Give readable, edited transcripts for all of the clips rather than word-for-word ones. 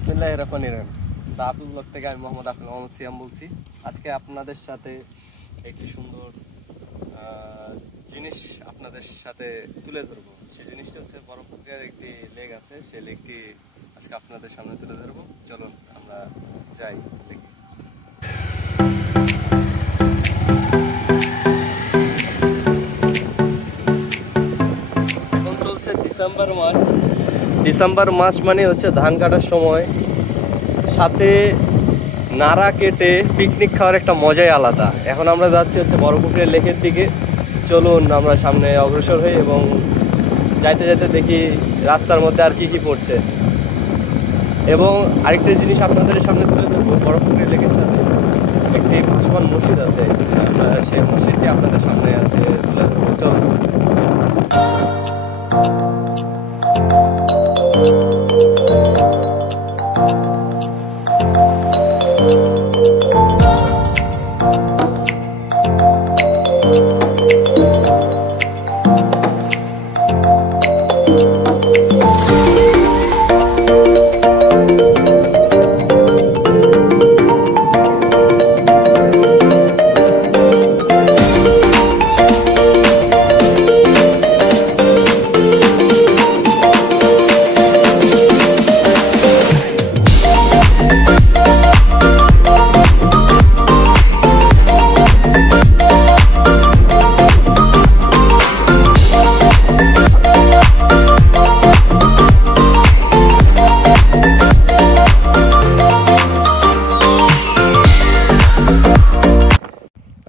বিসমিল্লাহিররহমানিররহিম। দা appeal blog থেকে আমি মোহাম্মদ সিয়াম বলছি। আজকে আপনাদের সাথে একটি সুন্দর জিনিস আপনাদের সাথে তুলে ধরবো। সেই জিনিসটা হচ্ছে বরফপুকুরিয়ার একটি লেক আছে, সেই লেকটি আজকে আপনাদের সামনে তুলে ধরবো। চলুন আমরা যাই দেখি। এখন চলছে ডিসেম্বর মাস মানে হচ্ছে ধান কাটার সময়, সাথে নাড়া কেটে পিকনিক খাওয়ার একটা মজাই আলাদা। এখন আমরা যাচ্ছি হচ্ছে বরফপুকুরিয়া লেকের দিকে। চলুন আমরা সামনে অগ্রসর হই এবং যাইতে যাইতে দেখি রাস্তার মধ্যে আর কি কি পড়ছে। এবং আরেকটা জিনিস আপনাদের সামনে তুলে ধরবো, বরফপুকুরিয়া লেকের সাথে একটি ভাসমান মসজিদ আছে, আমরা সেই মসজিদটি আপনাদের সামনে আজকে তুলে ধরবো। চলুন।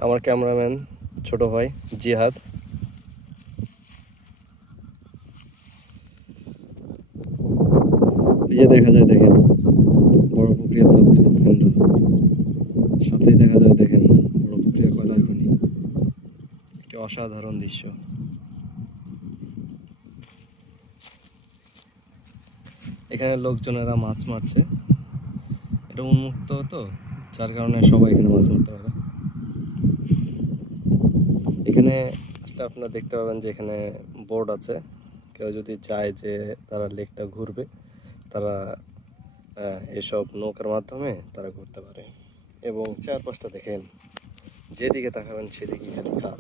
আমার ক্যামেরাম্যান ছোট ভাই জিহাদ। এই যে দেখা যায়, দেখেন বরফপুকুরিয়া তাপবিদ্যুৎ কেন্দ্র, সাথেই দেখা যায় দেখেন বরফপুকুরিয়া কয়লা খনি। একটি অসাধারণ দৃশ্য। এখানে লোকজনেরা মাছ মারছে, এটা উন্মুক্ত তো, যার কারণে সবাই এখানে মাছ মারতে পারে। এখানে আসলে আপনারা দেখতে পাবেন যে এখানে বোর্ড আছে, কেউ যদি চায় যে তারা লেকটা ঘুরবে, তারা এসব নৌকার মাধ্যমে তারা ঘুরতে পারে। এবং চারপাশটা দেখেন, যেদিকে তাকাবেন সেদিকে খালি খাল।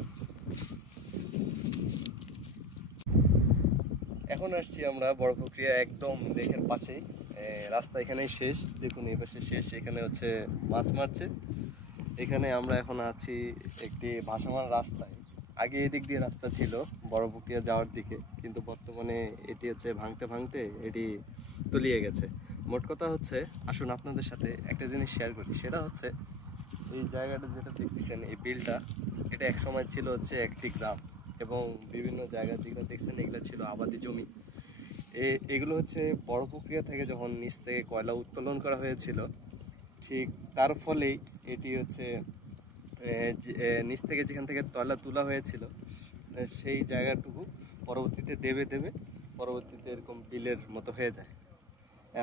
এখন আসছি আমরা বরফপুকুরিয়া একদম লেকের পাশেই, রাস্তা এখানেই শেষ, দেখুন এই পাশে শেষ, এখানে হচ্ছে মাছ মারছে। এখানে আমরা এখন আছি একটি ভাসমান রাস্তায়। আগে এদিক দিয়ে রাস্তা ছিল বরফপুকুরিয়া যাওয়ার দিকে, কিন্তু বর্তমানে এটি হচ্ছে ভাঙতে ভাঙতে এটি তলিয়ে গেছে। মোট কথা হচ্ছে, আসুন আপনাদের সাথে একটা জিনিস শেয়ার করি। সেটা হচ্ছে এই জায়গাটা যেটা দেখতেছেন, এই বিলটা, এটা এক সময় ছিল হচ্ছে একটি গ্রাম, এবং বিভিন্ন জায়গা যেগুলো দেখছেন এগুলো ছিল আবাদি জমি। এগুলো হচ্ছে বরফপুকুরিয়া থেকে যখন নিচ থেকে কয়লা উত্তোলন করা হয়েছিল, ঠিক তার ফলেই এটি হচ্ছে নিচ থেকে যেখান থেকে কয়লা তোলা হয়েছিল সেই জায়গাটুকু পরবর্তীতে পরবর্তীতে এরকম বিলের মতো হয়ে যায়।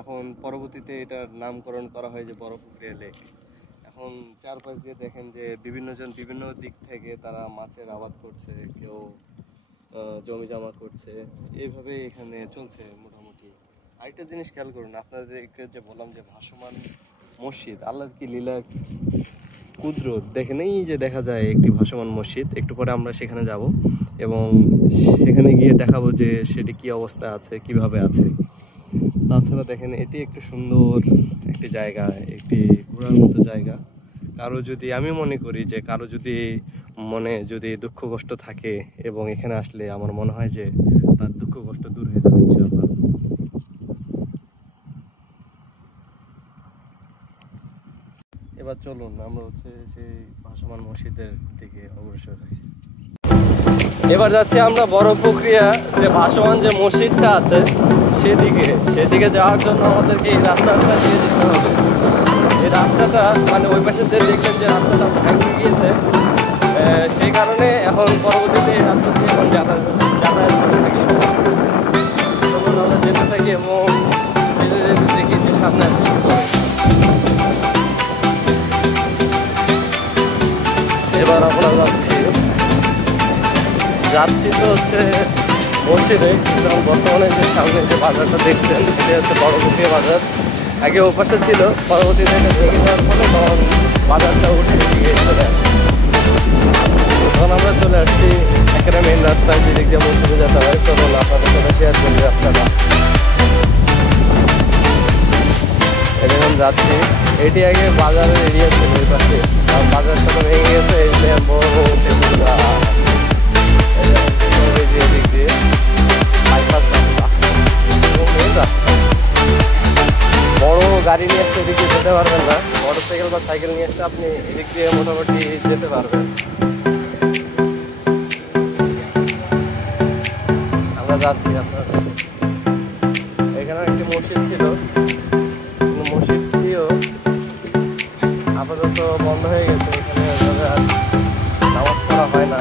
এখন পরবর্তীতে এটার নামকরণ করা হয় যে বরফপুকুরিয়া লেক। এখন চারপাশ দিয়ে দেখেন যে বিভিন্নজন বিভিন্ন দিক থেকে তারা মাছের আবাদ করছে, কেউ জমি জমা করছে, এইভাবে এখানে চলছে মোটামুটি। আরেকটা জিনিস খেয়াল করুন, আপনাদেরকে যে বললাম যে ভাসমান মসজিদ, আল্লাহর কি লীলা কুদরত, দেখেন এই যে দেখা যায় একটি ভাসমান মসজিদ। একটু পরে আমরা সেখানে যাব এবং সেখানে গিয়ে দেখাবো যে সেটি কি অবস্থা আছে, কিভাবে আছে। তাছাড়া দেখেন এটি একটু সুন্দর একটি জায়গা, একটি ঘোরার মতো জায়গা। আমি মনে করি যে কারো যদি মনে যদি দুঃখ কষ্ট থাকে এবং এখানে আসলে আমার মনে হয় যে তার দুঃখ কষ্ট দূর হয়ে যাবে ইনশাআল্লাহ। এবার চলুন আমরা হচ্ছে সেই ভাসমান মসজিদের দিকে অগ্রসর হই। এবার যাচ্ছি আমরা বরফপুকুরিয়া যে ভাসমান যে মসজিদটা আছে সেদিকে যাওয়ার জন্য আমাদেরকে এই রাস্তাটা দিয়ে যেতে হবে। এই রাস্তাটা মানে ওই পাশে যে দেখলেন যে রাস্তাটা ভেঙে গিয়েছে, সেই কারণে এখন পরবর্তীতে এই রাস্তা দিয়ে এখন যাতায়াত করতে থাকি। তখন আমরা যেতে থাকি এবং যেতে যেতে দেখি যে সামনে এবার আমরা যাচ্ছি তো হচ্ছে মসজিদে। বর্তমানে যে সামনে যে বাজারটা দেখছেন, এটা হচ্ছে বরফপুকুরিয়া বাজার। আগে ওপাশে ছিল, পরবর্তীতে এটা ভেঙে যাওয়ার ফলে তখন বাজারটা উঠে এদিকে চলে আসে। তখন আমরা চলে আসছি একেবারে মেন রাস্তায়, যেদিক দিয়ে মসজিদে যেতে হয়। চলুন আপনাদের সাথে শেয়ার করি রাস্তাটা। এখন যাচ্ছি, এটি আগে বাজারের এরিয়া ছিল এই পাশে, কারণ বাজারটা তো ভেঙে গেছে। এই যে বড় এদিক দিয়ে বাইপাস রাস্তা, মেন রাস্তা। বড় গাড়ি নিয়ে আসতে এদিক দিয়ে যেতে পারবেন না, মোটর সাইকেল বা সাইকেল নিয়ে আসতে আপনি এদিক দিয়ে মোটামুটি যেতে পারবেন। আমরা যাচ্ছি আপনার, এখানে একটি মসজিদ ছিল, মসজিদটিও আপাতত বন্ধ হয়ে গেছে। এখানে আর নামাজ পড়া হয় না।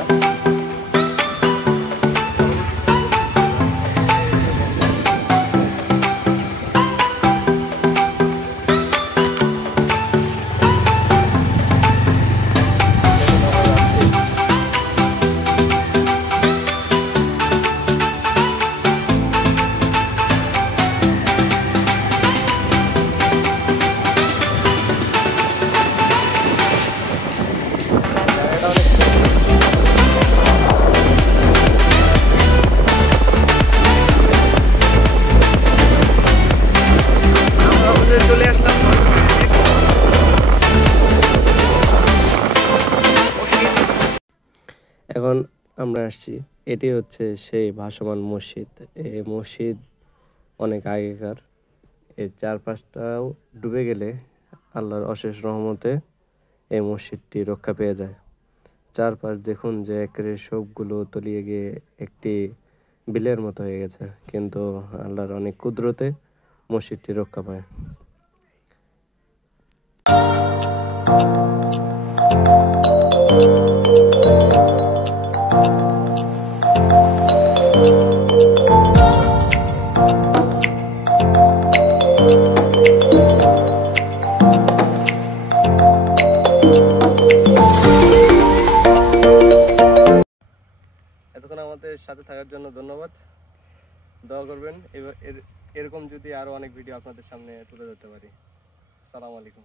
চলে আসলাম এখন আমরা আসছি, এটি হচ্ছে সেই ভাসমান মসজিদ। এই মসজিদ অনেক আগেকার, এর চারপাশটাও ডুবে গেলে আল্লাহর অশেষ রহমতে এই মসজিদটি রক্ষা পেয়ে যায়। চারপাশ দেখুন যে একেবারে সবগুলো তলিয়ে গিয়ে একটি বিলের মতো হয়ে গেছে, কিন্তু আল্লাহর অনেক কুদরতে মসজিদটি রক্ষা পায়। এতক্ষণ আমাদের সাথে থাকার জন্য ধন্যবাদ। দোয়া করবেন এরকম যদি আরো অনেক ভিডিও আপনাদের সামনে তুলে ধরতে পারি। আসসালামু আলাইকুম।